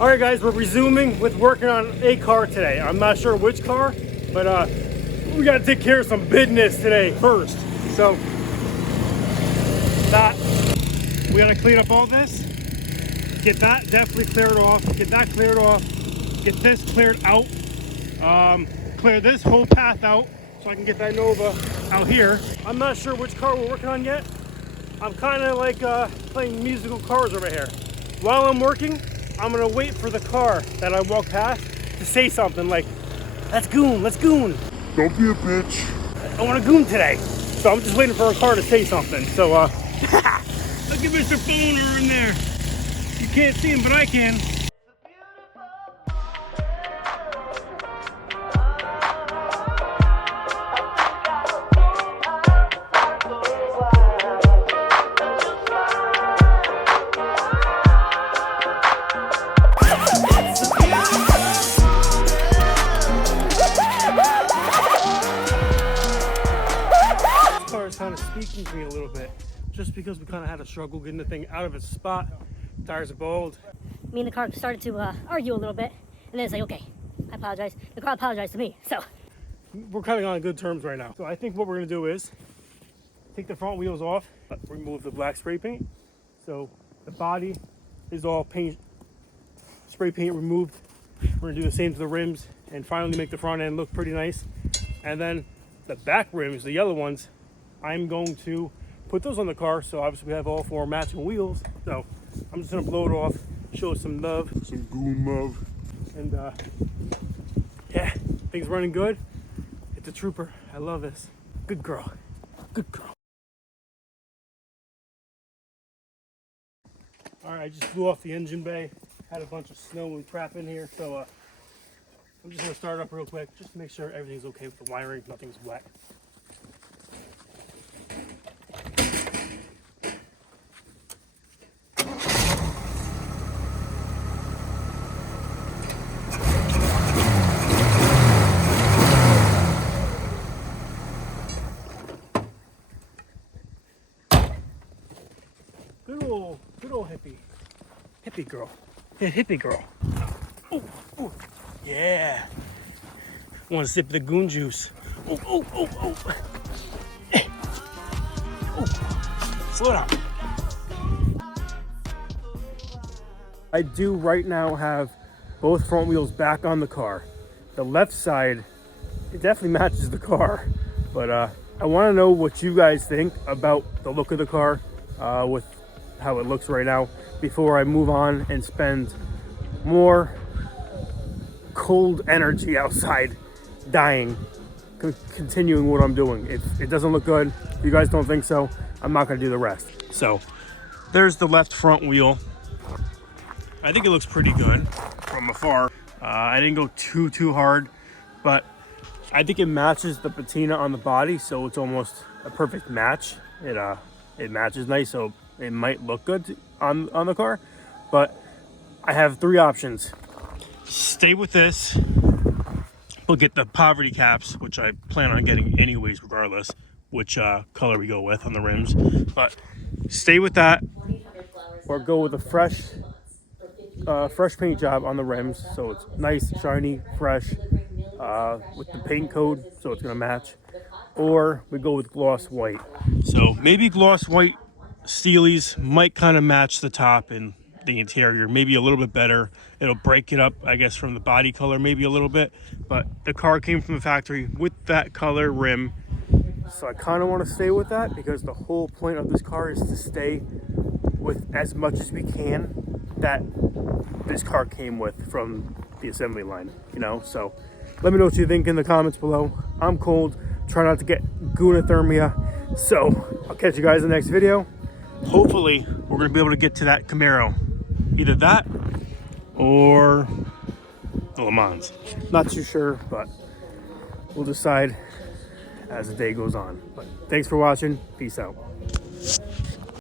All right, guys, we're resuming with working on a car today. I'm not sure which car, but we got to take care of some business today first. So that we got to clean up all this. Get that definitely cleared off. Get that cleared off. Get this cleared out. Clear this whole path out so I can get that Nova out here. I'm not sure which car we're working on yet. I'm kind of like playing musical cars over here. While I'm working, I'm gonna wait for the car that I walk past to say something like, let's goon, let's goon. Don't be a bitch. I want to goon today. So I'm just waiting for a car to say something. So, look at Mr. Phoner in there. You can't see him, but I can. Kind of speaking to me a little bit, just because we kind of had a struggle getting the thing out of its spot. Tires are bald. Me and the car started to argue a little bit, and then it's like, okay, I apologize. The car apologized to me, so. We're kind of on good terms right now. So I think what we're gonna do is take the front wheels off, remove the black spray paint. So the body is all paint, spray paint removed. We're gonna do the same to the rims and finally make the front end look pretty nice. And then the back rims, the yellow ones, I'm going to put those on the car, so obviously we have all four matching wheels. So I'm just gonna blow it off, show it some love. Some goon love. And yeah, things running good. It's a trooper. I love this. Good girl. Good girl. All right, I just blew off the engine bay. Had a bunch of snow and crap in here, so I'm just gonna start it up real quick, just to make sure everything's okay with the wiring, nothing's wet. Good old hippie girl. Yeah, hippie girl. Oh, oh, yeah. Want to sip the goon juice? Oh, oh, oh, oh. Hey. Oh, slow down. I do right now have both front wheels back on the car. The left side, it definitely matches the car, but I want to know what you guys think about the look of the car with how it looks right now before I move on and spend more cold energy outside dying, continuing what I'm doing. If it doesn't look good, if you guys don't think so, I'm not gonna do the rest. So there's the left front wheel. I think it looks pretty good from afar. I didn't go too hard, but I think it matches the patina on the body, so it's almost a perfect match. It matches nice, so it might look good on the car. But I have three options. Stay with this. We'll get the poverty caps, which I plan on getting anyways, regardless which color we go with on the rims. But stay with that, or go with a fresh paint job on the rims, so it's nice, shiny, fresh, with the paint code, so it's gonna match. Or we go with gloss white. So maybe gloss white Steelies might kind of match the top and the interior, maybe a little bit better. It'll break it up, I guess, from the body color maybe a little bit, but the car came from the factory with that color rim, so I kind of want to stay with that because the whole point of this car is to stay with as much as we can that this car came with from the assembly line, you know. So let me know what you think in the comments below. I'm cold, try not to get goonathermia, so I'll catch you guys in the next video. Hopefully we're gonna be able to get to that Camaro, either that or the Le Mans. Not too sure, but we'll decide as the day goes on. But thanks for watching. Peace out.